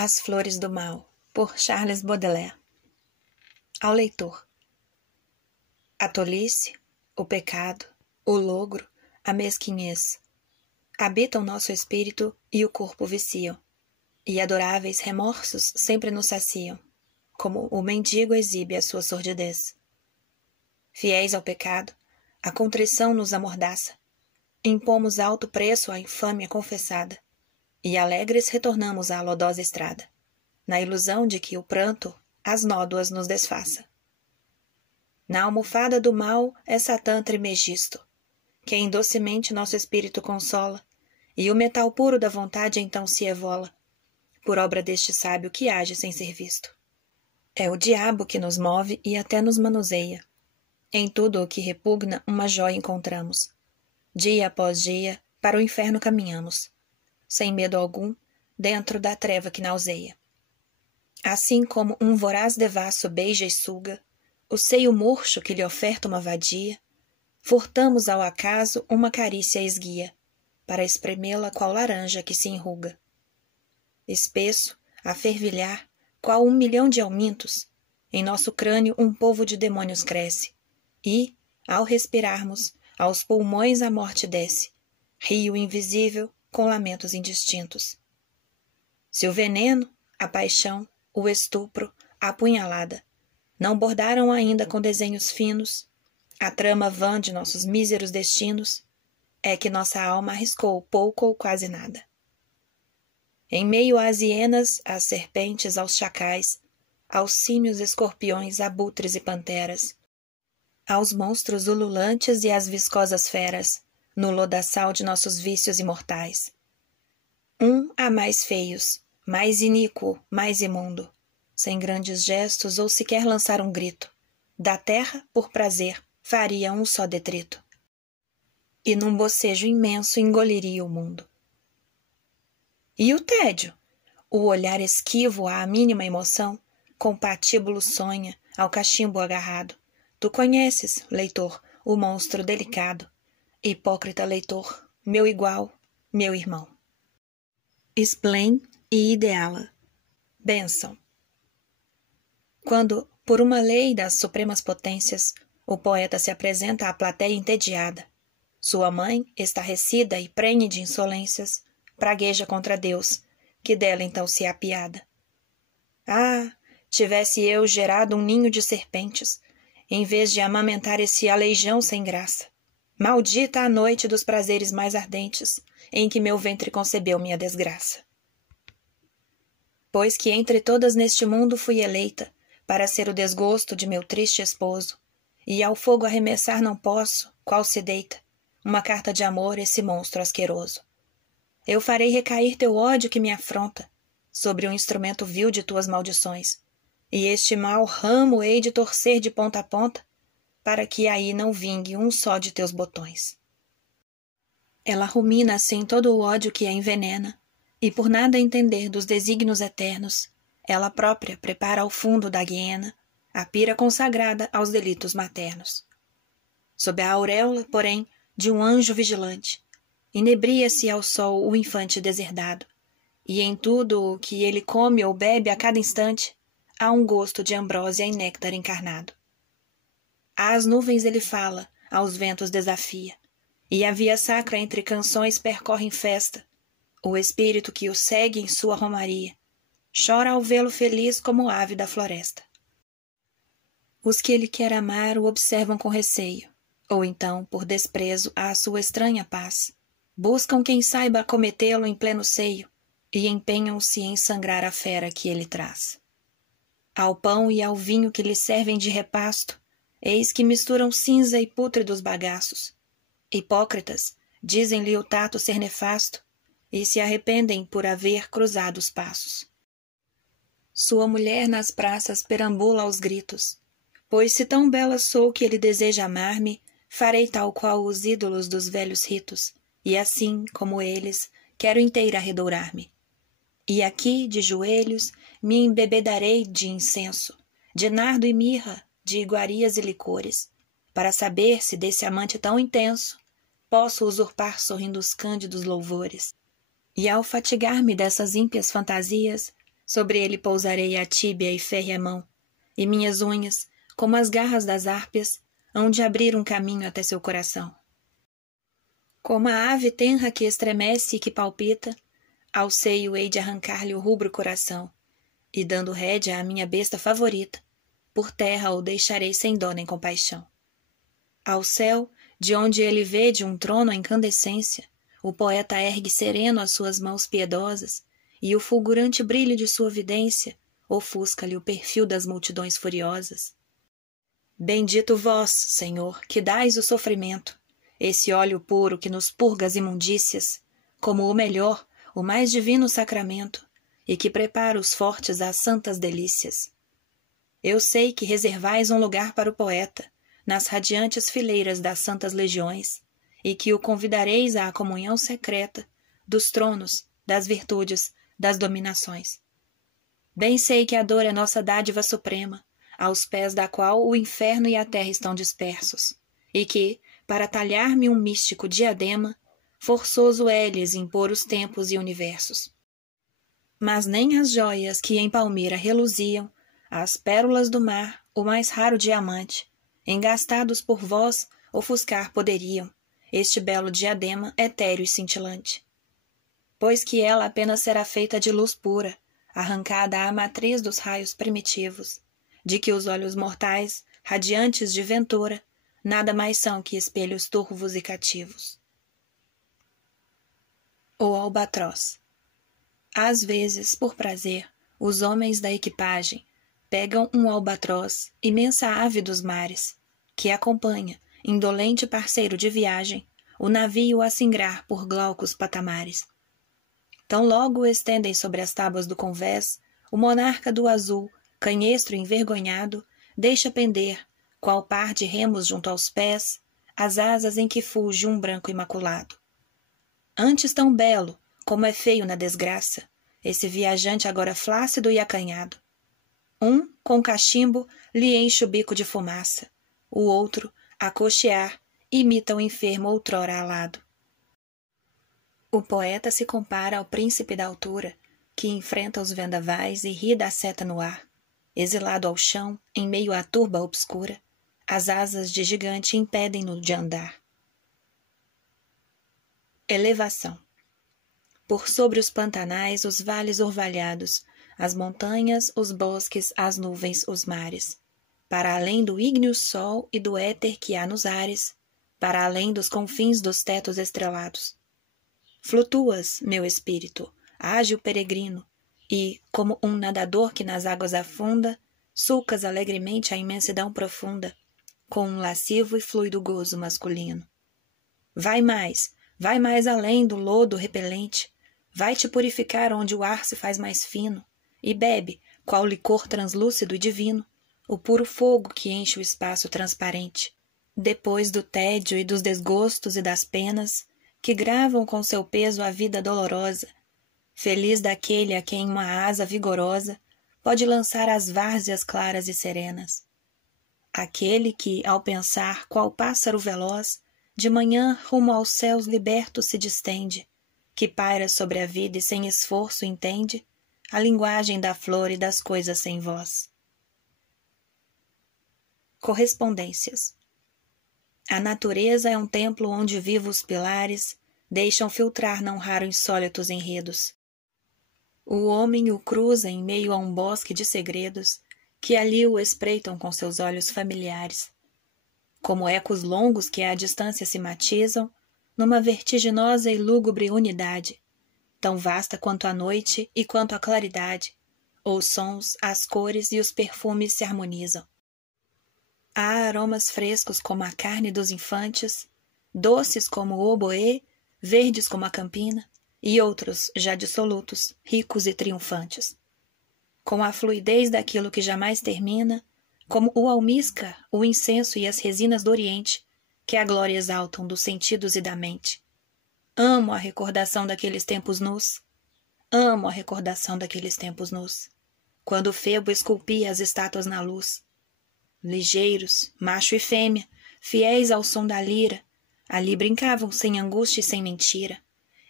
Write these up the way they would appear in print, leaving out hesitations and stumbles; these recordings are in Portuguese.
As Flores do Mal, por Charles Baudelaire. Ao leitor. A tolice, o pecado, o logro, a mesquinhez habitam nosso espírito e o corpo viciam, e adoráveis remorsos sempre nos saciam, como o mendigo exibe a sua sordidez. Fiéis ao pecado, a contrição nos amordaça, impomos alto preço à infâmia confessada, e alegres retornamos à lodosa estrada, na ilusão de que o pranto as nódoas nos desfaça. Na almofada do mal é Satã trimegisto, quem docemente nosso espírito consola, e o metal puro da vontade então se evola, por obra deste sábio que age sem ser visto. É o diabo que nos move e até nos manuseia. Em tudo o que repugna uma jóia encontramos. Dia após dia, para o inferno caminhamos, sem medo algum, dentro da treva que nauseia. Assim como um voraz devasso beija e suga o seio murcho que lhe oferta uma vadia, furtamos ao acaso uma carícia esguia, para espremê-la qual laranja que se enruga. Espesso, a fervilhar, qual 1.000.000 de aumintos, em nosso crânio um povo de demônios cresce, e, ao respirarmos, aos pulmões a morte desce, rio invisível com lamentos indistintos. Se o veneno, a paixão, o estupro, a apunhalada, não bordaram ainda com desenhos finos a trama vã de nossos míseros destinos, é que nossa alma arriscou pouco ou quase nada. Em meio às hienas, às serpentes, aos chacais, aos símios, escorpiões, abutres e panteras, aos monstros ululantes e às viscosas feras, no lodaçal de nossos vícios imortais. Há mais feios, mais iníquo, mais imundo, sem grandes gestos ou sequer lançar um grito, da terra, por prazer, faria um só detrito, e num bocejo imenso engoliria o mundo. E o tédio, o olhar esquivo à mínima emoção, com patíbulo sonha, ao cachimbo agarrado. Tu conheces, leitor, o monstro delicado, hipócrita leitor, meu igual, meu irmão. Explain e ideala. Bênção. Quando, por uma lei das supremas potências, o poeta se apresenta à plateia entediada, sua mãe, estarrecida e prenhe de insolências, pragueja contra Deus, que dela então se apiada. Ah, tivesse eu gerado um ninho de serpentes, em vez de amamentar esse aleijão sem graça. Maldita a noite dos prazeres mais ardentes, em que meu ventre concebeu minha desgraça. Pois que entre todas neste mundo fui eleita, para ser o desgosto de meu triste esposo, e ao fogo arremessar não posso, qual se deita, uma carta de amor esse monstro asqueroso. Eu farei recair teu ódio que me afronta, sobre um instrumento vil de tuas maldições, e este mau ramo hei de torcer de ponta a ponta, para que aí não vingue um só de teus botões. Ela rumina assim todo o ódio que a envenena, e por nada entender dos desígnios eternos, ela própria prepara ao fundo da guiena a pira consagrada aos delitos maternos. Sob a auréola, porém, de um anjo vigilante, inebria-se ao sol o infante deserdado, e em tudo o que ele come ou bebe a cada instante, há um gosto de ambrósia e néctar encarnado. Às nuvens ele fala, aos ventos desafia, e a via sacra entre canções percorre em festa, o espírito que o segue em sua romaria, chora ao vê-lo feliz como ave da floresta. Os que ele quer amar o observam com receio, ou então, por desprezo à sua estranha paz, buscam quem saiba acometê-lo em pleno seio e empenham-se em sangrar a fera que ele traz. Ao pão e ao vinho que lhe servem de repasto, eis que misturam cinza e pútridos bagaços. Hipócritas, dizem-lhe o tato ser nefasto, e se arrependem por haver cruzado os passos. Sua mulher nas praças perambula aos gritos, pois se tão bela sou que ele deseja amar-me, farei tal qual os ídolos dos velhos ritos, e assim, como eles, quero inteira redourar-me. E aqui, de joelhos, me embebedarei de incenso, de nardo e mirra, de iguarias e licores, para saber se desse amante tão intenso posso usurpar sorrindo os cândidos louvores. E ao fatigar-me dessas ímpias fantasias, Sobre ele pousarei a tíbia e férrea mão, e minhas unhas, como as garras das árpias, hão de abrir um caminho até seu coração. Como a ave tenra que estremece e que palpita, ao seio hei de arrancar-lhe o rubro coração, e dando rédea à minha besta favorita, por terra o deixarei sem dó nem compaixão. Ao céu, de onde ele vê de um trono a incandescência, o poeta ergue sereno as suas mãos piedosas, e o fulgurante brilho de sua vidência ofusca-lhe o perfil das multidões furiosas. Bendito vós, Senhor, que dais o sofrimento, esse óleo puro que nos purga as imundícias, como o melhor, o mais divino sacramento, e que prepara os fortes às santas delícias. Eu sei que reservais um lugar para o poeta, nas radiantes fileiras das santas legiões, e que o convidareis à comunhão secreta dos tronos, das virtudes, das dominações. Bem sei que a dor é nossa dádiva suprema, aos pés da qual o inferno e a terra estão dispersos, e que, para talhar-me um místico diadema, forçoso é-lhes impor os tempos e universos. Mas nem as joias que em Palmira reluziam, as pérolas do mar, o mais raro diamante, engastados por vós, ofuscar poderiam este belo diadema etéreo e cintilante. Pois que ela apenas será feita de luz pura, arrancada à matriz dos raios primitivos, de que os olhos mortais, radiantes de ventura, nada mais são que espelhos turvos e cativos. O albatroz. Às vezes, por prazer, os homens da equipagem pegam um albatroz, imensa ave dos mares, que acompanha, indolente parceiro de viagem, o navio a singrar por glaucos patamares. Tão logo o estendem sobre as tábuas do convés, o monarca do azul, canhestro envergonhado, deixa pender, qual par de remos junto aos pés, as asas em que fulge um branco imaculado. Antes tão belo, como é feio na desgraça, esse viajante agora flácido e acanhado. Um, com cachimbo, lhe enche o bico de fumaça. O outro, a coxear, imita o enfermo outrora alado. O poeta se compara ao príncipe da altura, que enfrenta os vendavais e ri da seta no ar. Exilado ao chão, em meio à turba obscura, as asas de gigante impedem-no de andar. Elevação. Por sobre os pantanais, os vales orvalhados, as montanhas, os bosques, as nuvens, os mares. Para além do ígneo sol e do éter que há nos ares, para além dos confins dos tetos estrelados. Flutuas, meu espírito, ágil peregrino, e, como um nadador que nas águas afunda, sulcas alegremente a imensidão profunda, com um lascivo e fluido gozo masculino. Vai mais além do lodo repelente, vai te purificar onde o ar se faz mais fino, e bebe, qual licor translúcido e divino, o puro fogo que enche o espaço transparente. Depois do tédio e dos desgostos e das penas, que gravam com seu peso a vida dolorosa, feliz daquele a quem uma asa vigorosa pode lançar as várzeas claras e serenas. Aquele que, ao pensar, qual pássaro veloz, de manhã rumo aos céus libertos se distende, que paira sobre a vida e sem esforço entende a linguagem da flor e das coisas sem voz. Correspondências. A natureza é um templo onde vivos pilares deixam filtrar não raro insólitos enredos. O homem o cruza em meio a um bosque de segredos que ali o espreitam com seus olhos familiares. Como ecos longos que à distância se matizam numa vertiginosa e lúgubre unidade, tão vasta quanto a noite e quanto a claridade, os sons, as cores e os perfumes se harmonizam. Há aromas frescos como a carne dos infantes, doces como o oboê, verdes como a campina, e outros, já dissolutos, ricos e triunfantes. Com a fluidez daquilo que jamais termina, como o almíscar, o incenso e as resinas do Oriente, que a glória exaltam dos sentidos e da mente. Amo a recordação daqueles tempos nus. Amo a recordação daqueles tempos nus, quando Febo esculpia as estátuas na luz. Ligeiros, macho e fêmea, fiéis ao som da lira, ali brincavam sem angústia e sem mentira,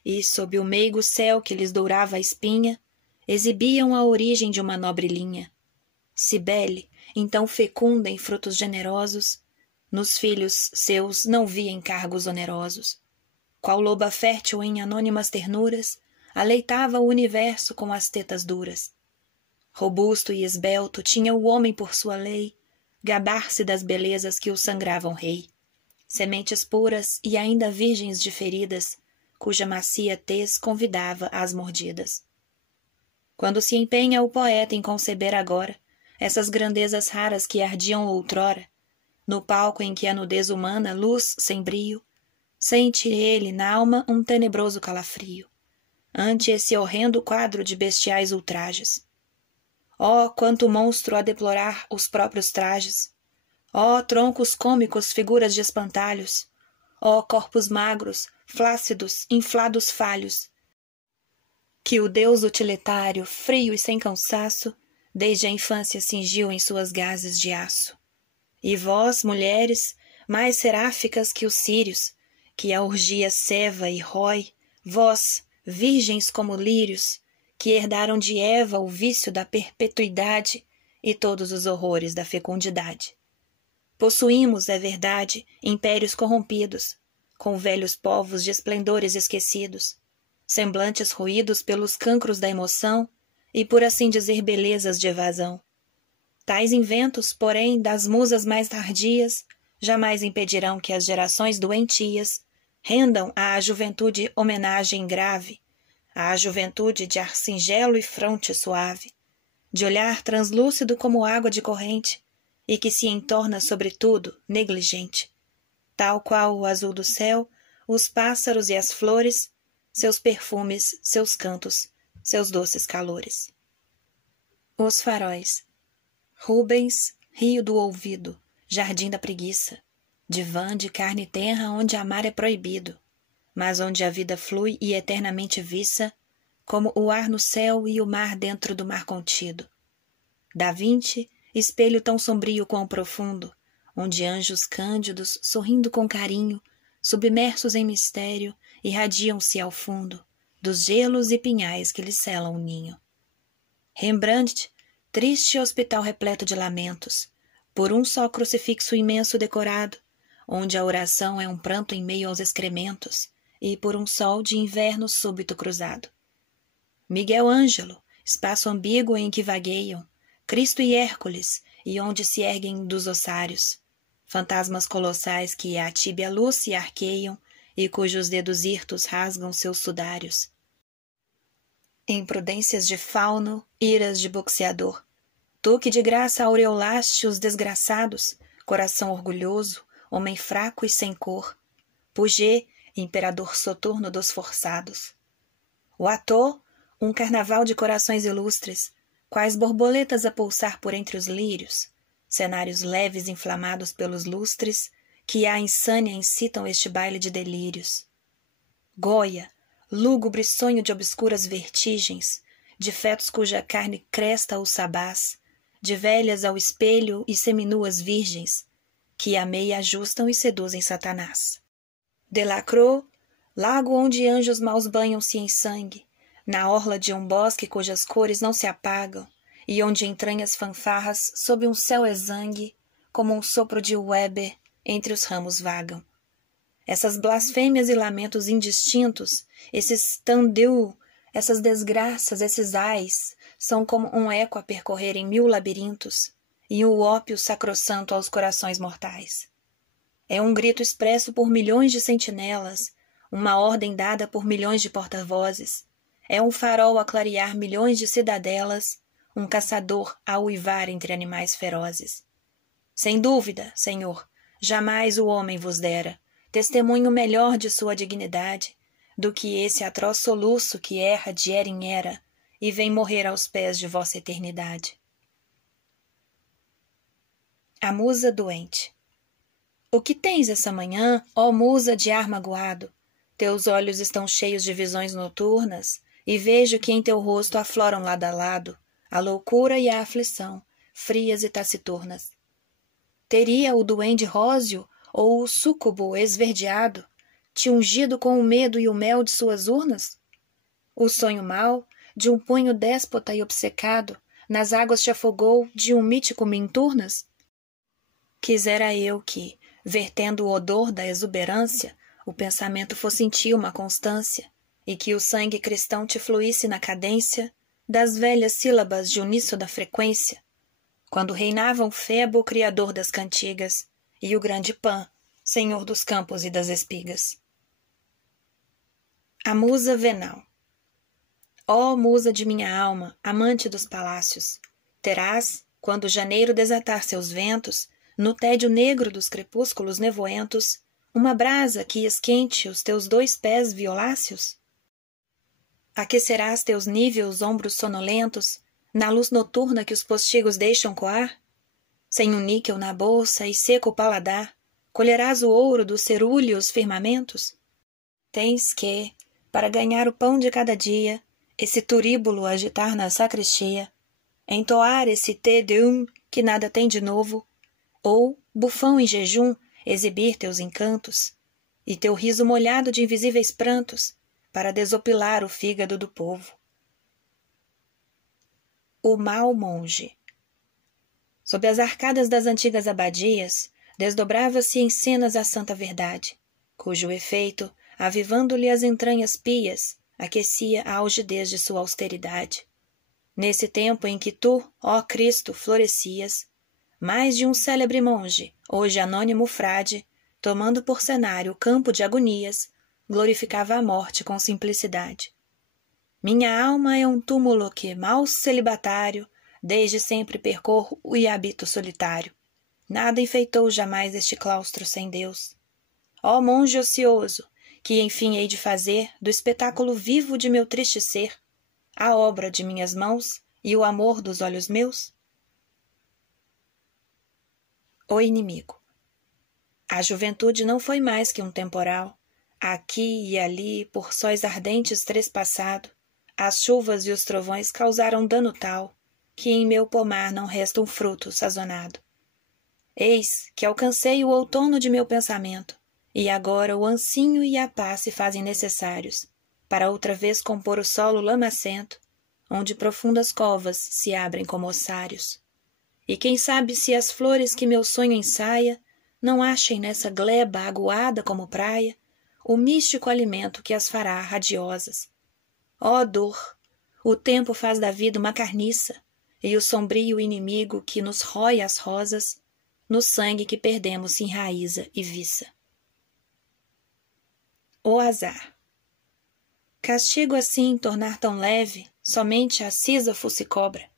e, sob o meigo céu que lhes dourava a espinha, exibiam a origem de uma nobre linha. Cibele, então fecunda em frutos generosos, nos filhos seus não via encargos onerosos. Qual loba fértil em anônimas ternuras, aleitava o universo com as tetas duras. Robusto e esbelto tinha o homem por sua lei, gabar-se das belezas que o sangravam rei. Sementes puras e ainda virgens de feridas, cuja macia tez convidava às mordidas. Quando se empenha o poeta em conceber agora essas grandezas raras que ardiam outrora, no palco em que a nudez humana luz sem brio, sente ele n'alma um tenebroso calafrio, ante esse horrendo quadro de bestiais ultrajes. Oh, quanto monstro a deplorar os próprios trajes! Oh, troncos cômicos, figuras de espantalhos! Oh, corpos magros, flácidos, inflados falhos, que o deus utilitário, frio e sem cansaço, desde a infância cingiu em suas gases de aço. E vós, mulheres, mais seráficas que os círios, que a orgia ceva e rói, vós, virgens como lírios, que herdaram de Eva o vício da perpetuidade e todos os horrores da fecundidade. Possuímos, é verdade, impérios corrompidos, com velhos povos de esplendores esquecidos, semblantes roídos pelos cancros da emoção e, por assim dizer, belezas de evasão. Tais inventos, porém, das musas mais tardias, jamais impedirão que as gerações doentias rendam à juventude homenagem grave, à juventude de ar singelo e fronte suave, de olhar translúcido como água de corrente, e que se entorna, sobretudo, negligente, tal qual o azul do céu, os pássaros e as flores, seus perfumes, seus cantos, seus doces calores. Os faróis. Rubens, rio do ouvido, jardim da preguiça, divã de carne tenra onde amar é proibido, mas onde a vida flui e eternamente viça, como o ar no céu e o mar dentro do mar contido. Da Vinci, espelho tão sombrio quão profundo, onde anjos cândidos, sorrindo com carinho, submersos em mistério, irradiam-se ao fundo dos gelos e pinhais que lhe selam o ninho. Rembrandt, triste hospital repleto de lamentos, por um só crucifixo imenso decorado, onde a oração é um pranto em meio aos excrementos, e por um sol de inverno súbito cruzado. Miguel Ângelo, espaço ambíguo em que vagueiam Cristo e Hércules, e onde se erguem dos ossários, fantasmas colossais que à tíbia luz se arqueiam e cujos dedos hirtos rasgam seus sudários. Imprudências de fauno, iras de boxeador, tu que de graça aureolaste os desgraçados, coração orgulhoso, homem fraco e sem cor, Puget, imperador soturno dos forçados. O ator, um carnaval de corações ilustres, quais borboletas a pulsar por entre os lírios, cenários leves inflamados pelos lustres, que à insânia incitam este baile de delírios. Goya, lúgubre sonho de obscuras vertigens, de fetos cuja carne cresta o sabás, de velhas ao espelho e seminuas virgens, que à meia ajustam e seduzem Satanás. Delacroix, lago onde anjos maus banham-se em sangue, na orla de um bosque cujas cores não se apagam, e onde entranhas fanfarras sob um céu exangue, como um sopro de Weber, entre os ramos vagam. Essas blasfêmias e lamentos indistintos, esses tandeu, essas desgraças, esses ais, são como um eco a percorrer em 1000 labirintos, e o ópio sacrossanto aos corações mortais. É um grito expresso por milhões de sentinelas, uma ordem dada por milhões de porta-vozes, é um farol a clarear milhões de cidadelas, um caçador a uivar entre animais ferozes. Sem dúvida, Senhor, jamais o homem vos dera testemunho melhor de sua dignidade do que esse atroz soluço que erra de era em era e vem morrer aos pés de vossa eternidade. A musa doente. O que tens essa manhã, ó musa de ar magoado? Teus olhos estão cheios de visões noturnas, e vejo que em teu rosto afloram lado a lado a loucura e a aflição, frias e taciturnas. Teria o duende róseo ou o súcubo esverdeado te ungido com o medo e o mel de suas urnas? O sonho mau, de um punho déspota e obcecado, nas águas te afogou de um mítico Minturnas? Quisera eu que, vertendo o odor da exuberância, o pensamento fosse em ti uma constância, e que o sangue cristão te fluísse na cadência das velhas sílabas de uníssona frequência, quando reinavam Febo, criador das cantigas, e o grande Pan, senhor dos campos e das espigas. A Musa Venal. Ó musa de minha alma, amante dos palácios, terás, quando janeiro desatar seus ventos, no tédio negro dos crepúsculos nevoentos, uma brasa que esquente os teus 2 pés violáceos? Aquecerás teus níveos ombros sonolentos, na luz noturna que os postigos deixam coar? Sem um níquel na bolsa e seco o paladar, colherás o ouro dos cerúleos firmamentos? Tens que, para ganhar o pão de cada dia, esse turíbulo agitar na sacristia, entoar esse Te Deum que nada tem de novo, ou, bufão em jejum, exibir teus encantos, e teu riso molhado de invisíveis prantos, para desopilar o fígado do povo. O mau monge. Sob as arcadas das antigas abadias, desdobrava-se em cenas a santa verdade, cujo efeito, avivando-lhe as entranhas pias, aquecia a algidez de sua austeridade. Nesse tempo em que tu, ó Cristo, florescias, mais de um célebre monge, hoje anônimo frade, tomando por cenário o campo de agonias, glorificava a morte com simplicidade. Minha alma é um túmulo que, mal celibatário, desde sempre percorro e habito solitário. Nada enfeitou jamais este claustro sem Deus. Ó monge ocioso, que enfim hei de fazer do espetáculo vivo de meu triste ser, a obra de minhas mãos e o amor dos olhos meus? O inimigo. A juventude não foi mais que um temporal, aqui e ali, por sóis ardentes trespassado, as chuvas e os trovões causaram dano tal, que em meu pomar não resta um fruto sazonado. Eis que alcancei o outono de meu pensamento, e agora o ancinho e a paz se fazem necessários, para outra vez compor o solo lamacento, onde profundas covas se abrem como ossários. E quem sabe se as flores que meu sonho ensaia não achem nessa gleba aguada como praia o místico alimento que as fará radiosas. Ó dor! O tempo faz da vida uma carniça, e o sombrio inimigo que nos rói as rosas, no sangue que perdemos se enraiza e viça. O azar. Castigo assim tornar tão leve, somente a Sísifo se cobra.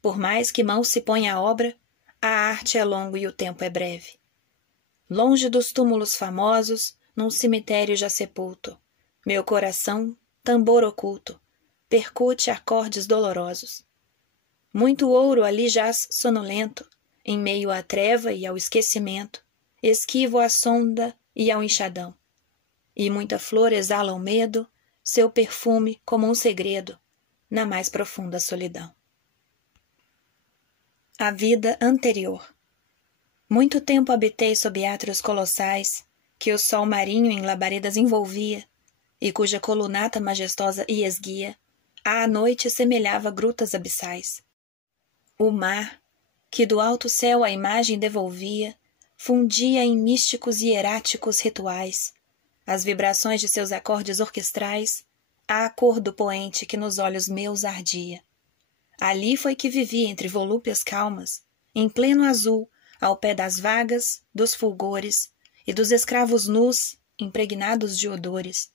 Por mais que mão se ponha à obra, a arte é longo e o tempo é breve. Longe dos túmulos famosos, num cemitério já sepulto, meu coração, tambor oculto, percute acordes dolorosos. Muito ouro ali jaz sonolento, em meio à treva e ao esquecimento, esquivo à sonda e ao enxadão. E muita flor exala o medo, seu perfume como um segredo, na mais profunda solidão. A vida anterior. Muito tempo habitei sob átrios colossais, que o sol marinho em labaredas envolvia, e cuja colunata majestosa e esguia, à noite semelhava grutas abissais. O mar, que do alto céu a imagem devolvia, fundia em místicos e hieráticos rituais, as vibrações de seus acordes orquestrais, à cor do poente que nos olhos meus ardia. Ali foi que vivi entre volúpias calmas, em pleno azul, ao pé das vagas, dos fulgores e dos escravos nus, impregnados de odores,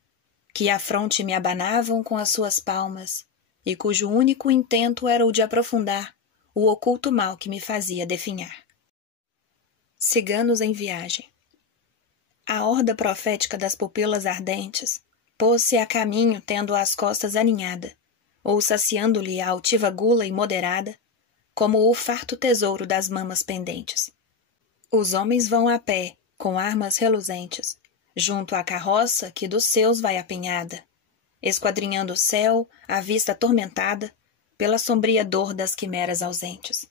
que à fronte me abanavam com as suas palmas, e cujo único intento era o de aprofundar o oculto mal que me fazia definhar. Ciganos em viagem. A horda profética das pupilas ardentes pôs-se a caminho tendo as costas aninhada, ou saciando-lhe a altiva gula imoderada, como o farto tesouro das mamas pendentes. Os homens vão a pé, com armas reluzentes, junto à carroça que dos seus vai apinhada, esquadrinhando o céu, a vista atormentada pela sombria dor das quimeras ausentes.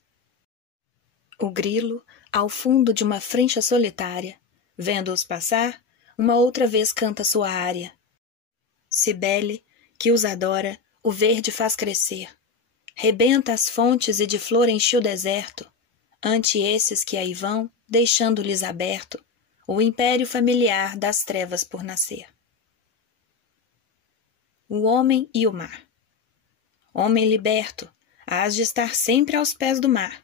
O grilo, ao fundo de uma frincha solitária, vendo-os passar, uma outra vez canta sua ária. Cibele, que os adora, o verde faz crescer, rebenta as fontes e de flor enche o deserto, ante esses que aí vão, deixando-lhes aberto o império familiar das trevas por nascer. O homem e o mar. Homem liberto, hás de estar sempre aos pés do mar.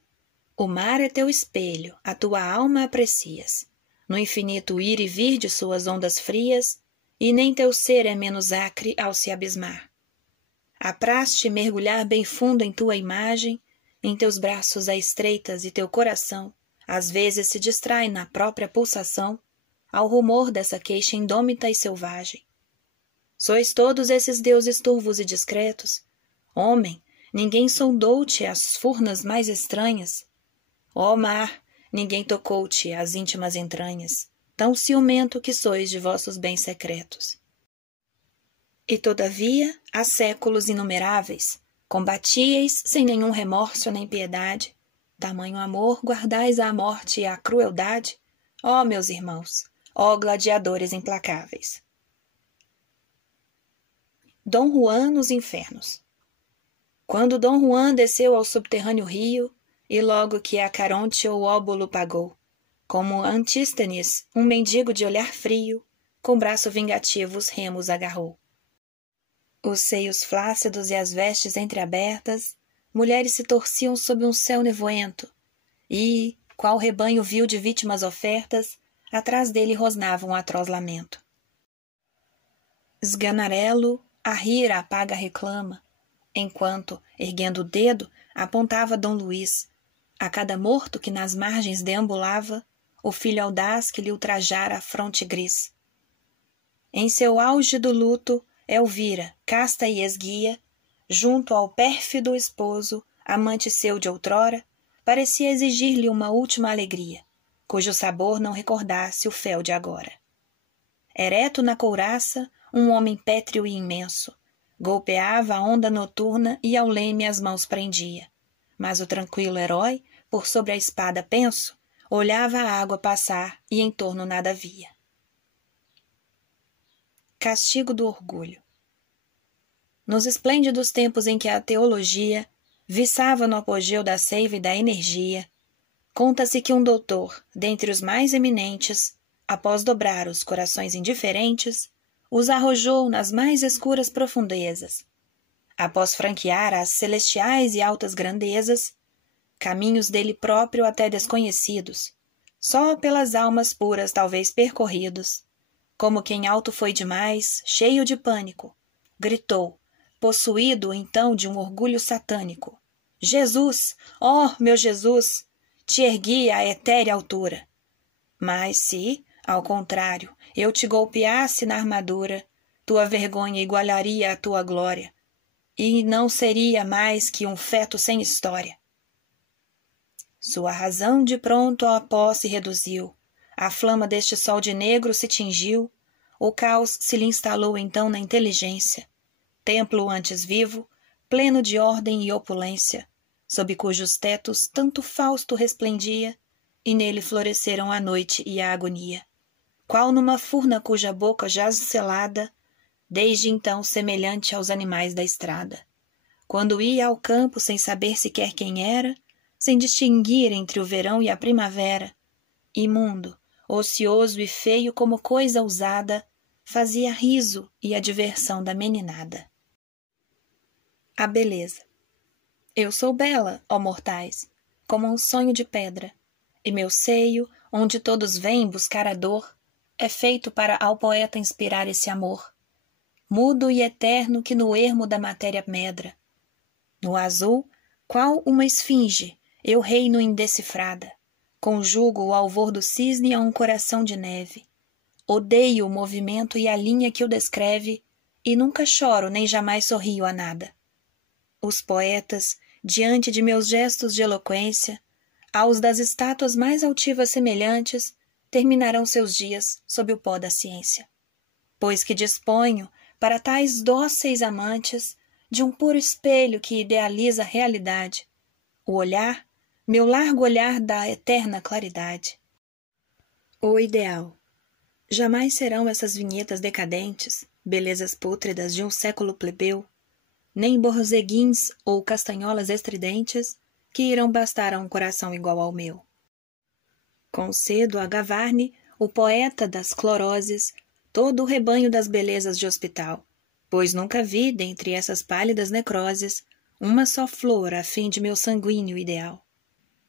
O mar é teu espelho, a tua alma aprecias. No infinito ir e vir de suas ondas frias, e nem teu ser é menos acre ao se abismar. Apraz-te mergulhar bem fundo em tua imagem, em teus braços a estreitas e teu coração, às vezes se distrai na própria pulsação, ao rumor dessa queixa indômita e selvagem. Sois todos esses deuses turvos e discretos. Homem, ninguém sondou-te as furnas mais estranhas. Ó mar, ninguém tocou-te as íntimas entranhas, tão ciumento que sois de vossos bens secretos. E todavia, há séculos inumeráveis, combatíeis sem nenhum remorso nem piedade, tamanho amor guardais à morte e à crueldade, ó meus irmãos, ó gladiadores implacáveis. Dom Juan nos infernos. Quando Dom Juan desceu ao subterrâneo rio, e logo que a Caronte o óbolo pagou, como Antístenes, um mendigo de olhar frio, com braço vingativo os remos agarrou. Os seios flácidos e as vestes entreabertas, mulheres se torciam sob um céu nevoento, e, qual rebanho vil de vítimas ofertas, atrás dele rosnava um atroz lamento. Sganarello, a rir a paga reclama, enquanto, erguendo o dedo, apontava Dom Luís, a cada morto que nas margens deambulava, o filho audaz que lhe ultrajara a fronte gris. Em seu auge do luto, Elvira, casta e esguia, junto ao pérfido esposo, amante seu de outrora, parecia exigir-lhe uma última alegria, cujo sabor não recordasse o fel de agora. Ereto na couraça, um homem pétreo e imenso, golpeava a onda noturna e ao leme as mãos prendia. Mas o tranquilo herói, por sobre a espada penso, olhava a água passar e em torno nada via. Castigo do orgulho. Nos esplêndidos tempos em que a teologia viçava no apogeu da seiva e da energia, conta-se que um doutor, dentre os mais eminentes, após dobrar os corações indiferentes, os arrojou nas mais escuras profundezas. Após franquear as celestiais e altas grandezas, caminhos dele próprio até desconhecidos, só pelas almas puras talvez percorridos, como quem alto foi demais, cheio de pânico, gritou, possuído então de um orgulho satânico: Jesus, ó meu Jesus, te ergui à etérea altura. Mas se, ao contrário, eu te golpeasse na armadura, tua vergonha igualaria a tua glória, e não seria mais que um feto sem história. Sua razão de pronto ao pó se reduziu, a flama deste sol de negro se tingiu, o caos se lhe instalou então na inteligência, templo antes vivo, pleno de ordem e opulência, sob cujos tetos tanto Fausto resplendia, e nele floresceram a noite e a agonia, qual numa furna cuja boca jaz selada, desde então semelhante aos animais da estrada. Quando ia ao campo sem saber sequer quem era, sem distinguir entre o verão e a primavera, imundo, ocioso e feio como coisa usada, fazia riso e a diversão da meninada. A beleza. Eu sou bela, ó mortais, como um sonho de pedra, e meu seio, onde todos vêm buscar a dor, é feito para ao poeta inspirar esse amor, mudo e eterno que no ermo da matéria medra. No azul, qual uma esfinge, eu reino indecifrada, conjugo o alvor do cisne a um coração de neve. Odeio o movimento e a linha que o descreve, e nunca choro nem jamais sorrio a nada. Os poetas, diante de meus gestos de eloquência, aos das estátuas mais altivas semelhantes, terminarão seus dias sob o pó da ciência. Pois que disponho, para tais dóceis amantes, de um puro espelho que idealiza a realidade, o olhar, meu largo olhar da eterna claridade. O ideal. Jamais serão essas vinhetas decadentes, belezas pútridas de um século plebeu, nem borzeguins ou castanholas estridentes que irão bastar a um coração igual ao meu. Concedo a Gavarni, o poeta das cloroses, todo o rebanho das belezas de hospital, pois nunca vi, dentre essas pálidas necroses, uma só flor a fim de meu sanguíneo ideal.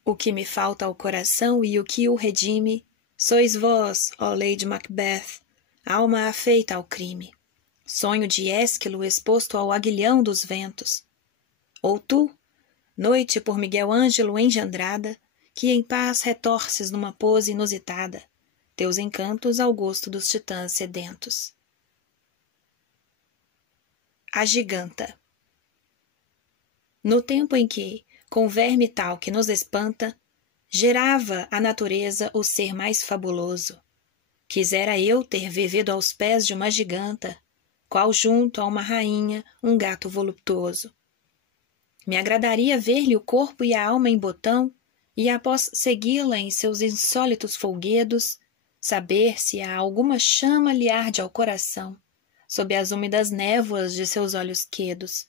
O que me falta ao coração e o que o redime, sois vós, ó Lady Macbeth, alma afeita ao crime, sonho de Ésquilo exposto ao aguilhão dos ventos. Ou tu, noite por Miguel Ângelo engendrada, que em paz retorces numa pose inusitada, teus encantos ao gosto dos titãs sedentos. A giganta. No tempo em que, com verme tal que nos espanta, gerava a natureza o ser mais fabuloso, quisera eu ter vivido aos pés de uma giganta, qual junto a uma rainha um gato voluptuoso. Me agradaria ver-lhe o corpo e a alma em botão, e após segui-la em seus insólitos folguedos, saber se há alguma chama lhe arde ao coração, sob as úmidas névoas de seus olhos quedos.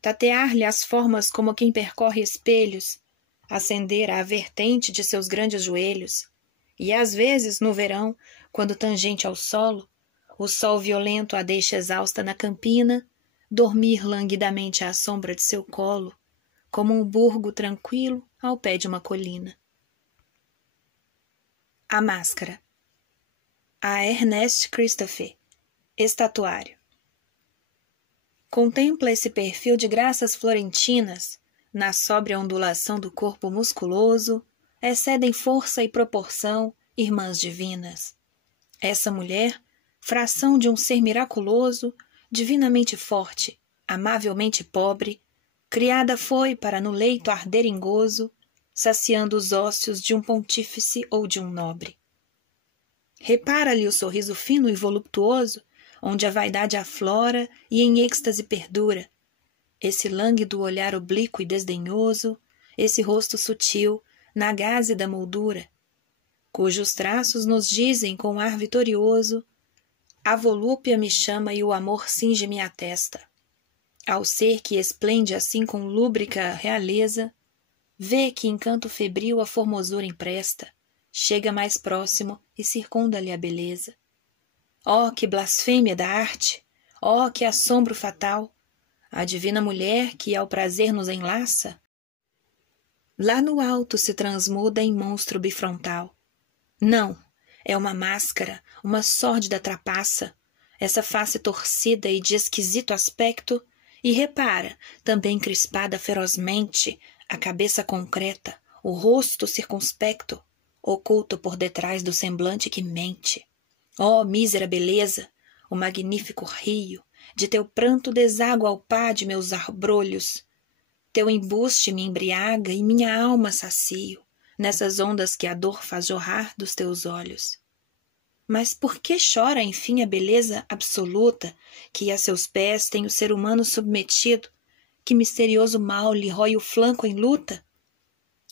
Tatear-lhe as formas como quem percorre espelhos, acender a vertente de seus grandes joelhos, e às vezes, no verão, quando tangente ao solo, o sol violento a deixa exausta na campina, dormir languidamente à sombra de seu colo, como um burgo tranquilo ao pé de uma colina. A máscara. A Ernest Christophe, estatuário. Contempla esse perfil de graças florentinas, na sóbria ondulação do corpo musculoso, excedem força e proporção irmãs divinas. Essa mulher, fração de um ser miraculoso, divinamente forte, amavelmente pobre, criada foi para no leito arder em gozo, saciando os ósseos de um pontífice ou de um nobre. Repara-lhe o sorriso fino e voluptuoso, onde a vaidade aflora e em êxtase perdura, esse lânguido olhar oblíquo e desdenhoso, esse rosto sutil, na gaze da moldura, cujos traços nos dizem com ar vitorioso: a volúpia me chama e o amor cinge-me a testa. Ao ser que esplende assim com lúbrica realeza, vê que encanto febril a formosura empresta, chega mais próximo e circunda-lhe a beleza. Oh, que blasfêmia da arte! Oh, que assombro fatal! A divina mulher que ao prazer nos enlaça, lá no alto se transmuda em monstro bifrontal. Não, é uma máscara, uma sórdida trapaça, essa face torcida e de esquisito aspecto, e repara, também crispada ferozmente, a cabeça concreta, o rosto circunspecto, oculto por detrás do semblante que mente. Ó, mísera beleza, o magnífico rio, de teu pranto deságua ao pá de meus abrolhos. Teu embuste me embriaga e minha alma sacio, nessas ondas que a dor faz jorrar dos teus olhos. Mas por que chora, enfim, a beleza absoluta, que a seus pés tem o ser humano submetido? Que misterioso mal lhe rói o flanco em luta?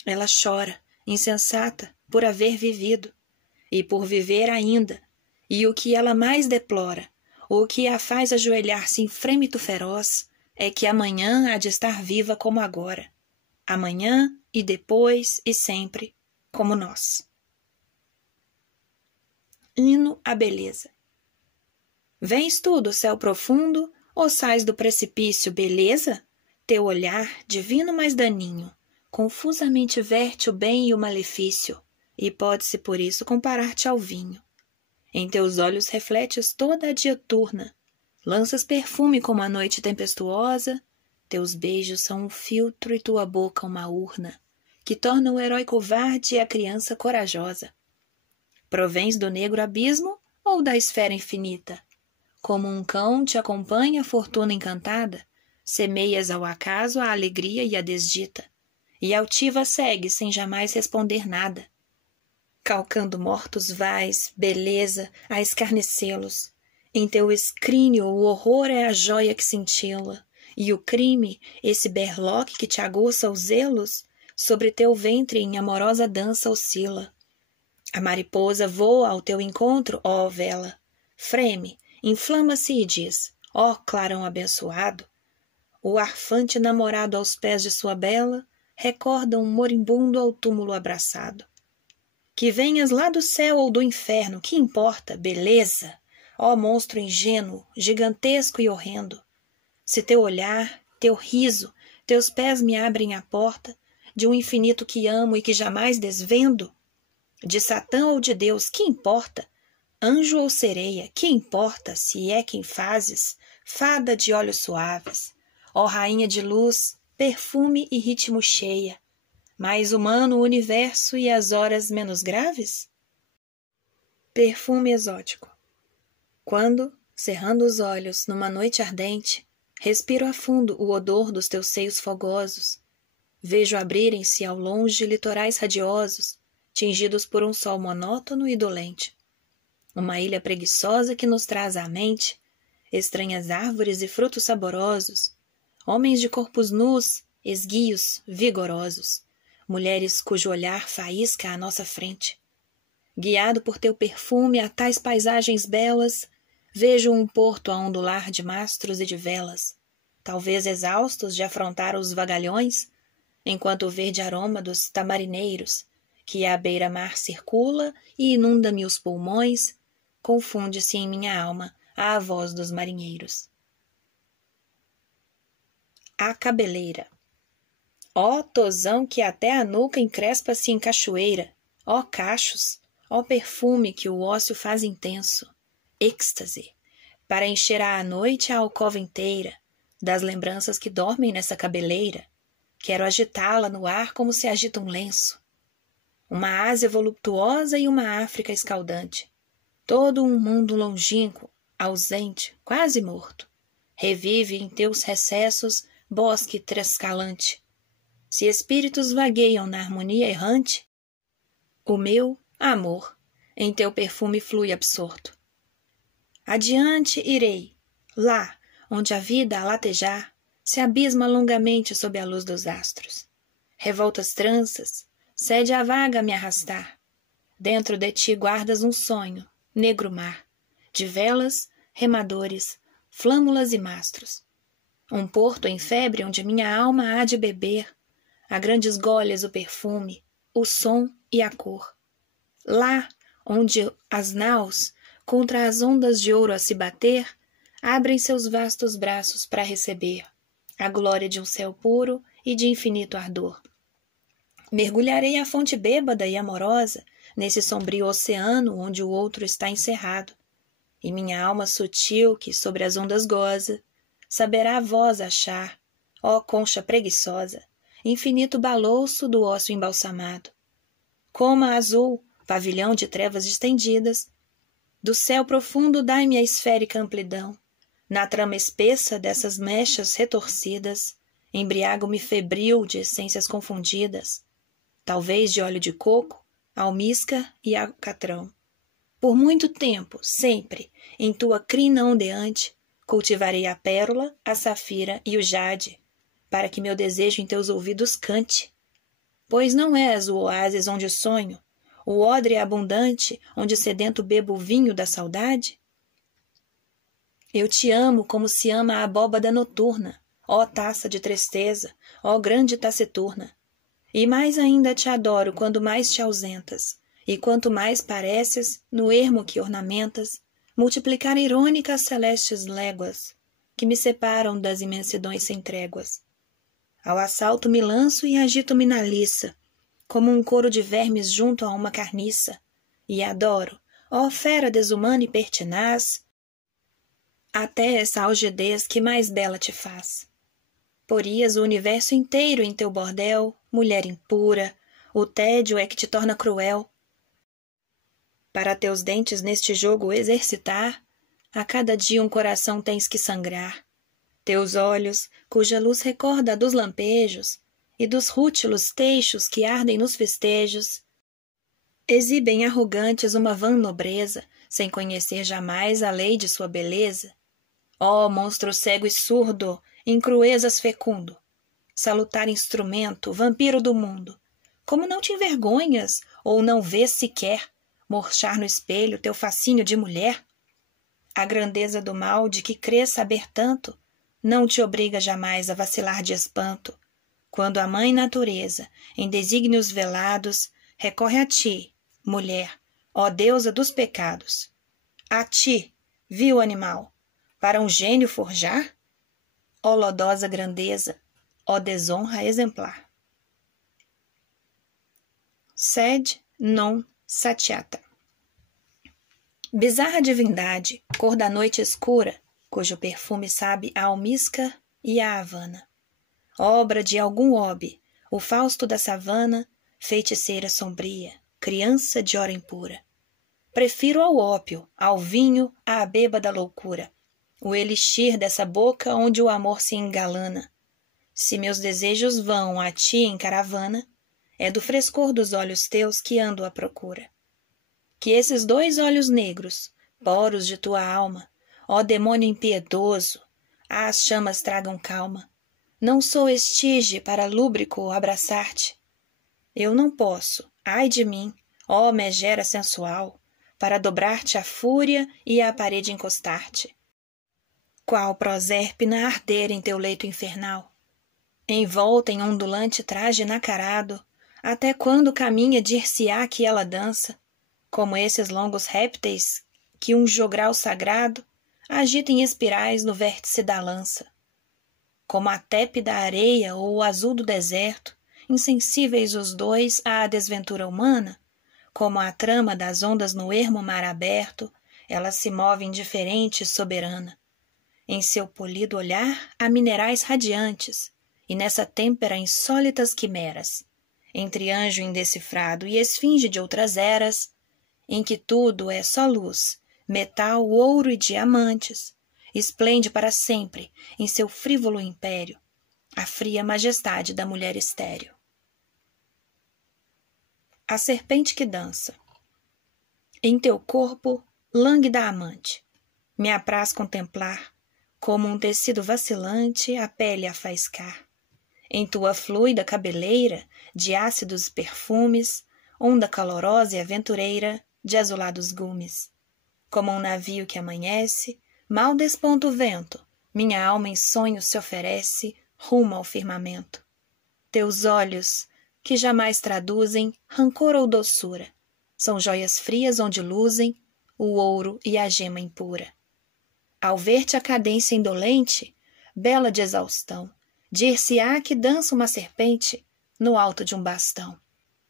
Ela chora, insensata, por haver vivido, e por viver ainda, e o que ela mais deplora, o que a faz ajoelhar-se em frêmito feroz, é que amanhã há de estar viva como agora, amanhã e depois e sempre, como nós. Hino à beleza. Vens tu do céu profundo, ou sais do precipício, beleza? Teu olhar, divino mais daninho, confusamente verte o bem e o malefício, e pode-se por isso comparar-te ao vinho. Em teus olhos refletes toda a diuturna, lanças perfume como a noite tempestuosa, teus beijos são um filtro e tua boca uma urna, que torna o herói covarde e a criança corajosa. Provens do negro abismo ou da esfera infinita? Como um cão te acompanha a fortuna encantada, semeias ao acaso a alegria e a desdita, e altiva segue sem jamais responder nada. Calcando mortos vais, beleza, a escarnecê-los. Em teu escrínio o horror é a joia que cintila, e o crime, esse berloque que te aguça os zelos, sobre teu ventre em amorosa dança oscila. A mariposa voa ao teu encontro, ó vela, freme, inflama-se e diz: ó clarão abençoado, o arfante namorado aos pés de sua bela, recorda um moribundo ao túmulo abraçado. Que venhas lá do céu ou do inferno, que importa, beleza? Ó monstro ingênuo, gigantesco e horrendo! Se teu olhar, teu riso, teus pés me abrem a porta de um infinito que amo e que jamais desvendo, de Satã ou de Deus, que importa? Anjo ou sereia, que importa se é quem fazes, fada de olhos suaves, ó rainha de luz, perfume e ritmo cheia, mais humano o universo e as horas menos graves? Perfume exótico. Quando, cerrando os olhos numa noite ardente, respiro a fundo o odor dos teus seios fogosos, vejo abrirem-se ao longe litorais radiosos, tingidos por um sol monótono e dolente. Uma ilha preguiçosa que nos traz à mente estranhas árvores e frutos saborosos, homens de corpos nus, esguios, vigorosos, mulheres cujo olhar faísca à nossa frente. Guiado por teu perfume a tais paisagens belas, vejo um porto a ondular de mastros e de velas, talvez exaustos de afrontar os vagalhões, enquanto o verde aroma dos tamarineiros, que à beira-mar circula e inunda-me os pulmões, confunde-se em minha alma à voz dos marinheiros. A cabeleira. Ó tosão que até a nuca encrespa-se em cachoeira, ó cachos, ó perfume que o ócio faz intenso, êxtase, para encher à noite a alcova inteira, das lembranças que dormem nessa cabeleira, quero agitá-la no ar como se agita um lenço. Uma Ásia voluptuosa e uma África escaldante, todo um mundo longínquo, ausente, quase morto, revive em teus recessos bosque trescalante. Se espíritos vagueiam na harmonia errante, o meu amor em teu perfume flui absorto. Adiante irei, lá onde a vida a latejar se abisma longamente sob a luz dos astros. Revoltas tranças, cede a vaga a me arrastar. Dentro de ti guardas um sonho, negro mar, de velas, remadores, flâmulas e mastros. Um porto em febre onde minha alma há de beber, a grandes goles o perfume, o som e a cor. Lá onde as naus, contra as ondas de ouro a se bater, abrem seus vastos braços para receber a glória de um céu puro e de infinito ardor. Mergulharei a fonte bêbada e amorosa nesse sombrio oceano onde o outro está encerrado, e minha alma sutil que sobre as ondas goza, saberá a voz achar, ó concha preguiçosa, infinito balouço do ócio embalsamado. Coma azul, pavilhão de trevas estendidas, do céu profundo dai-me a esférica amplidão, na trama espessa dessas mechas retorcidas, embriago-me febril de essências confundidas, talvez de óleo de coco, almíscar e alcatrão. Por muito tempo, sempre, em tua crina ondeante, cultivarei a pérola, a safira e o jade, para que meu desejo em teus ouvidos cante. Pois não és o oásis onde sonho, o odre abundante onde sedento bebo o vinho da saudade? Eu te amo como se ama a abóbada noturna, ó taça de tristeza, ó grande taciturna. E mais ainda te adoro quando mais te ausentas, e quanto mais pareces, no ermo que ornamentas, multiplicar irônicas celestes léguas, que me separam das imensidões sem tréguas. Ao assalto me lanço e agito-me na liça, como um coro de vermes junto a uma carniça, e adoro, ó fera desumana e pertinaz, até essa algidez que mais bela te faz. Porias o universo inteiro em teu bordel, mulher impura, o tédio é que te torna cruel. Para teus dentes neste jogo exercitar, a cada dia um coração tens que sangrar. Teus olhos, cuja luz recorda a dos lampejos, e dos rútilos teixos que ardem nos festejos, exibem arrogantes uma vã nobreza, sem conhecer jamais a lei de sua beleza. Ó monstro cego e surdo, em cruezas fecundo, salutar instrumento, vampiro do mundo, como não te envergonhas, ou não vês sequer, murchar no espelho teu fascínio de mulher? A grandeza do mal de que crês saber tanto, não te obriga jamais a vacilar de espanto, quando a mãe natureza, em desígnios velados, recorre a ti, mulher, ó deusa dos pecados. A ti, vil animal, para um gênio forjar? Ó lodosa grandeza, ó desonra exemplar. Sed non satiata. Bizarra divindade, cor da noite escura, cujo perfume sabe a almíscar e a havana. Obra de algum obe, o Fausto da savana, feiticeira sombria, criança de hora impura. Prefiro ao ópio, ao vinho, à bêbada loucura, o elixir dessa boca onde o amor se engalana. Se meus desejos vão a ti em caravana, é do frescor dos olhos teus que ando à procura. Que esses 2 olhos negros, poros de tua alma, ó demônio impiedoso, às chamas tragam calma. Não sou estige para lúbrico abraçar-te. Eu não posso, ai de mim, ó megera sensual, para dobrar-te a fúria e à parede encostar-te. Qual Proserpina arder em teu leito infernal, envolta em ondulante traje nacarado, até quando caminha dir-se-á que ela dança, como esses longos répteis que um jogral sagrado agita em espirais no vértice da lança. Como a tépida areia ou o azul do deserto, insensíveis os 2 à desventura humana, como a trama das ondas no ermo mar aberto, ela se move indiferente e soberana. Em seu polido olhar há minerais radiantes, e nessa têmpera insólitas quimeras, entre anjo indecifrado e esfinge de outras eras, em que tudo é só luz, metal, ouro e diamantes, esplende para sempre, em seu frívolo império, a fria majestade da mulher estéril. A serpente que dança. Em teu corpo, lânguida amante, me apraz contemplar, como um tecido vacilante a pele a faiscar. Em tua fluida cabeleira, de ácidos perfumes, onda calorosa e aventureira, de azulados gumes. Como um navio que amanhece, mal desponta o vento, minha alma em sonho se oferece, rumo ao firmamento. Teus olhos, que jamais traduzem rancor ou doçura, são joias frias onde luzem o ouro e a gema impura. Ao ver-te a cadência indolente, bela de exaustão, dir-se-á que dança uma serpente no alto de um bastão.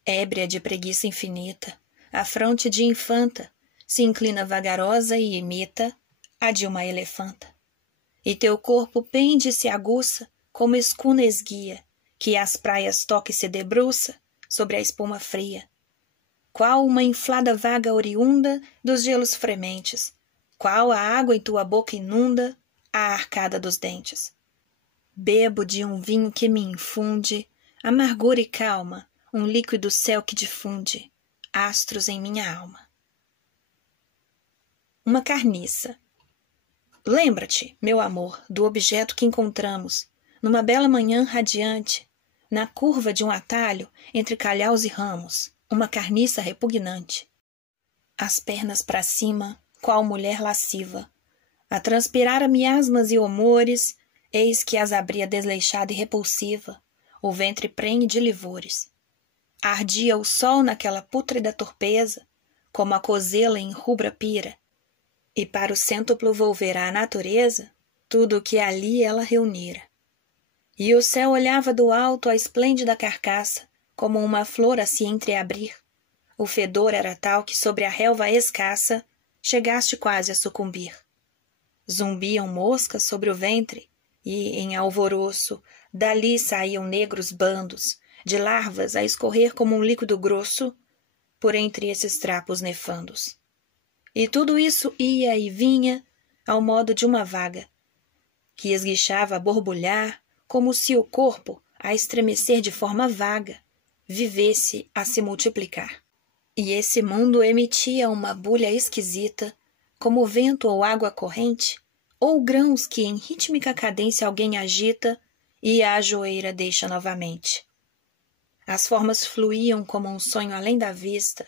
Ébria de preguiça infinita, a fronte de infanta se inclina vagarosa e imita a de uma elefanta. E teu corpo pende e se aguça como escuna esguia, que às praias toca e se debruça sobre a espuma fria. Qual uma inflada vaga oriunda dos gelos frementes, qual a água em tua boca inunda a arcada dos dentes. Bebo de um vinho que me infunde amargura e calma, um líquido céu que difunde astros em minha alma. Uma carniça. Lembra-te, meu amor, do objeto que encontramos, numa bela manhã radiante, na curva de um atalho entre calhaus e ramos, uma carniça repugnante. As pernas para cima, qual mulher lasciva, a transpirar a miasmas e humores, eis que as abria desleixada e repulsiva, o ventre prenhe de livores. Ardia o sol naquela pútrida torpeza, como a cozela em rubra pira, e para o cêntuplo volverá a natureza tudo o que ali ela reunira. E o céu olhava do alto a esplêndida carcaça, como uma flor a se entreabrir. O fedor era tal que sobre a relva escassa chegaste quase a sucumbir. Zumbiam moscas sobre o ventre, e, em alvoroço, dali saíam negros bandos, de larvas a escorrer como um líquido grosso, por entre esses trapos nefandos. E tudo isso ia e vinha ao modo de uma vaga, que esguichava a borbulhar, como se o corpo, a estremecer de forma vaga, vivesse a se multiplicar. E esse mundo emitia uma bulha esquisita, como vento ou água corrente, ou grãos que em rítmica cadência alguém agita e a ajoeira deixa novamente. As formas fluíam como um sonho além da vista,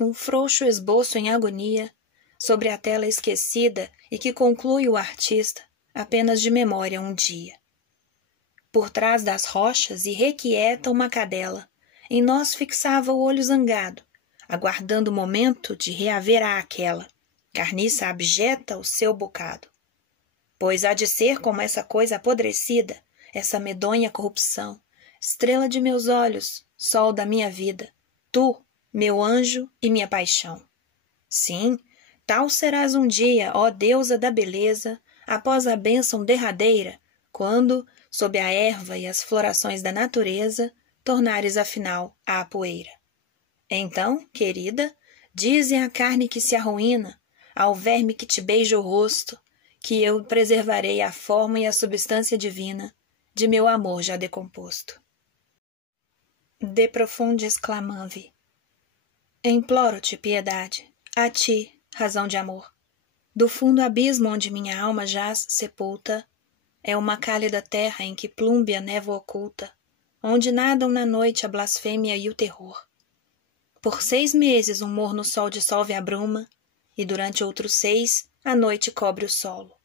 um frouxo esboço em agonia, sobre a tela esquecida e que conclui o artista, apenas de memória um dia. Por trás das rochas, irrequieta uma cadela, em nós fixava o olho zangado, aguardando o momento de reaver àquela, carniça abjeta o seu bocado. Pois há de ser como essa coisa apodrecida, essa medonha corrupção, estrela de meus olhos, sol da minha vida, tu, meu anjo e minha paixão. Sim, tal serás um dia, ó deusa da beleza, após a bênção derradeira, quando, sob a erva e as florações da natureza, tornares afinal à poeira. Então, querida, dize à carne que se arruína, ao verme que te beija o rosto, que eu preservarei a forma e a substância divina de meu amor já decomposto. De profundis clamavi. Imploro-te piedade, a ti, razão de amor. Do fundo abismo onde minha alma jaz sepulta, é uma cálida terra em que plumbe a névoa oculta, onde nadam na noite a blasfêmia e o terror. Por 6 meses um morno sol dissolve a bruma, e durante outros 6 a noite cobre o solo.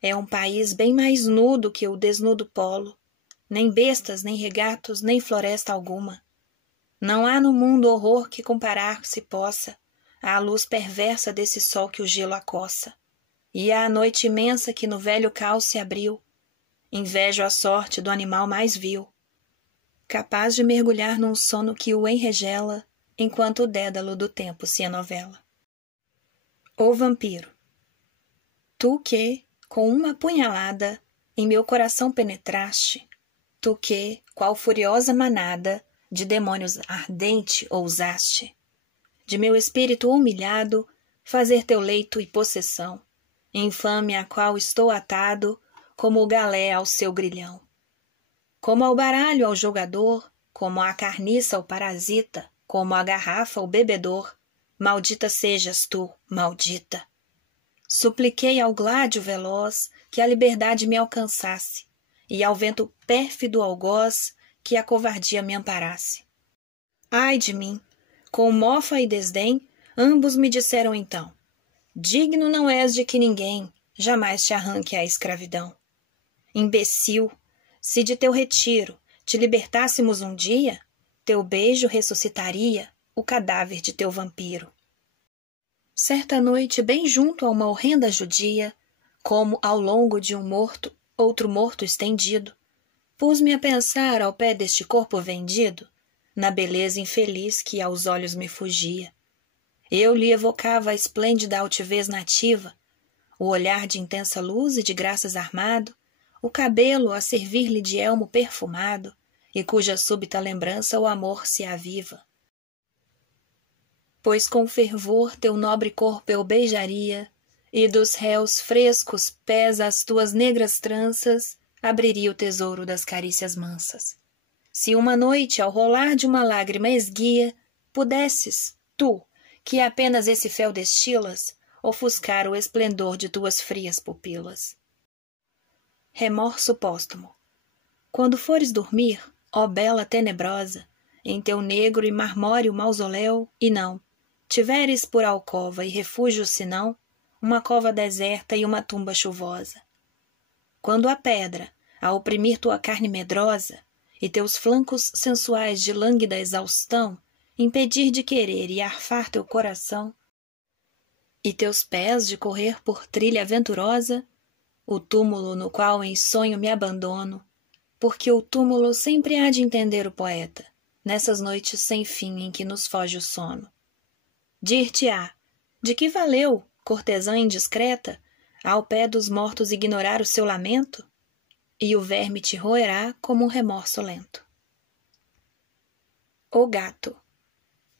É um país bem mais nudo que o desnudo polo, nem bestas, nem regatos, nem floresta alguma. Não há no mundo horror que comparar se possa à luz perversa desse sol que o gelo acossa, e à noite imensa que no velho caos se abriu. Invejo a sorte do animal mais vil, capaz de mergulhar num sono que o enregela, enquanto o dédalo do tempo se anovela. O vampiro. Tu que, com uma punhalada, em meu coração penetraste, tu que, qual furiosa manada, de demônios ardente ousaste, de meu espírito humilhado, fazer teu leito e possessão, infame à qual estou atado, como o galé ao seu grilhão. Como ao baralho ao jogador, como à carniça ao parasita, como à garrafa ao bebedor, maldita sejas tu, maldita. Supliquei ao gládio veloz que a liberdade me alcançasse, e ao vento pérfido algoz que a covardia me amparasse. Ai de mim! Com mofa e desdém, ambos me disseram então: digno não és de que ninguém jamais te arranque à escravidão. Imbecil! Se de teu retiro te libertássemos um dia, teu beijo ressuscitaria o cadáver de teu vampiro. Certa noite, bem junto a uma horrenda judia, como ao longo de um morto, outro morto estendido, pus-me a pensar ao pé deste corpo vendido, na beleza infeliz que aos olhos me fugia. Eu lhe evocava a esplêndida altivez nativa, o olhar de intensa luz e de graças armado, o cabelo a servir-lhe de elmo perfumado, e cuja súbita lembrança o amor se aviva. Pois com fervor teu nobre corpo eu beijaria, e dos réus frescos pés às tuas negras tranças abriria o tesouro das carícias mansas. Se uma noite, ao rolar de uma lágrima esguia, pudesses, tu, que apenas esse fel destilas, ofuscar o esplendor de tuas frias pupilas. Remorso póstumo. Quando fores dormir, ó bela tenebrosa, em teu negro e marmóreo mausoléu, e não tiveres por alcova e refúgio senão uma cova deserta e uma tumba chuvosa. Quando a pedra, a oprimir tua carne medrosa, e teus flancos sensuais de lânguida exaustão impedir de querer e arfar teu coração, e teus pés de correr por trilha aventurosa, o túmulo no qual em sonho me abandono, porque o túmulo sempre há de entender o poeta, nessas noites sem fim em que nos foge o sono. Dir-te-á, de que valeu, cortesã indiscreta, ao pé dos mortos ignorar o seu lamento? E o verme te roerá como um remorso lento. O gato.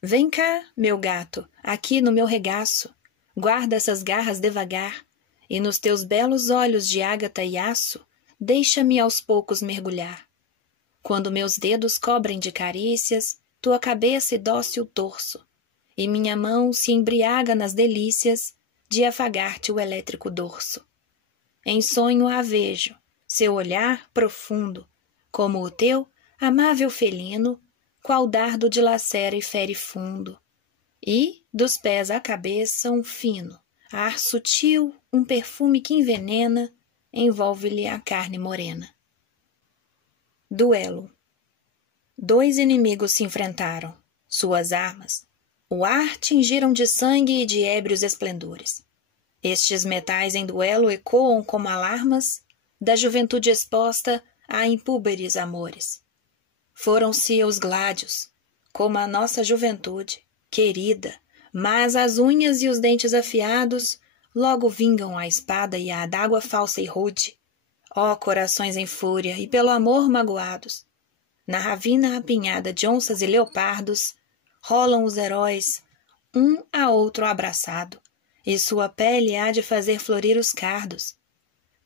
Vem cá, meu gato, aqui no meu regaço, guarda essas garras devagar, e nos teus belos olhos de ágata e aço, deixa-me aos poucos mergulhar. Quando meus dedos cobrem de carícias tua cabeça e dócil torso, e minha mão se embriaga nas delícias de afagar-te o elétrico dorso. Em sonho a vejo, seu olhar profundo, como o teu, amável felino, qual dardo dilacera e fere fundo, e, dos pés à cabeça, um fino, ar sutil, um perfume que envenena, envolve-lhe a carne morena. Duelo. 2 inimigos se enfrentaram. Suas armas, o ar tingiram de sangue e de ébrios esplendores. Estes metais em duelo ecoam como alarmas da juventude exposta a impúberes amores. Foram-se os gládios, como a nossa juventude, querida, mas as unhas e os dentes afiados logo vingam a espada e a adágua falsa e rude. Ó corações em fúria e pelo amor magoados, na ravina apinhada de onças e leopardos, rolam os heróis, um a outro abraçado, e sua pele há de fazer florir os cardos.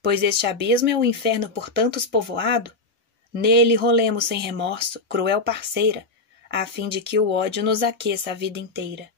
Pois este abismo é o inferno por tantos povoado, nele rolemos sem remorso, cruel parceira, a fim de que o ódio nos aqueça a vida inteira.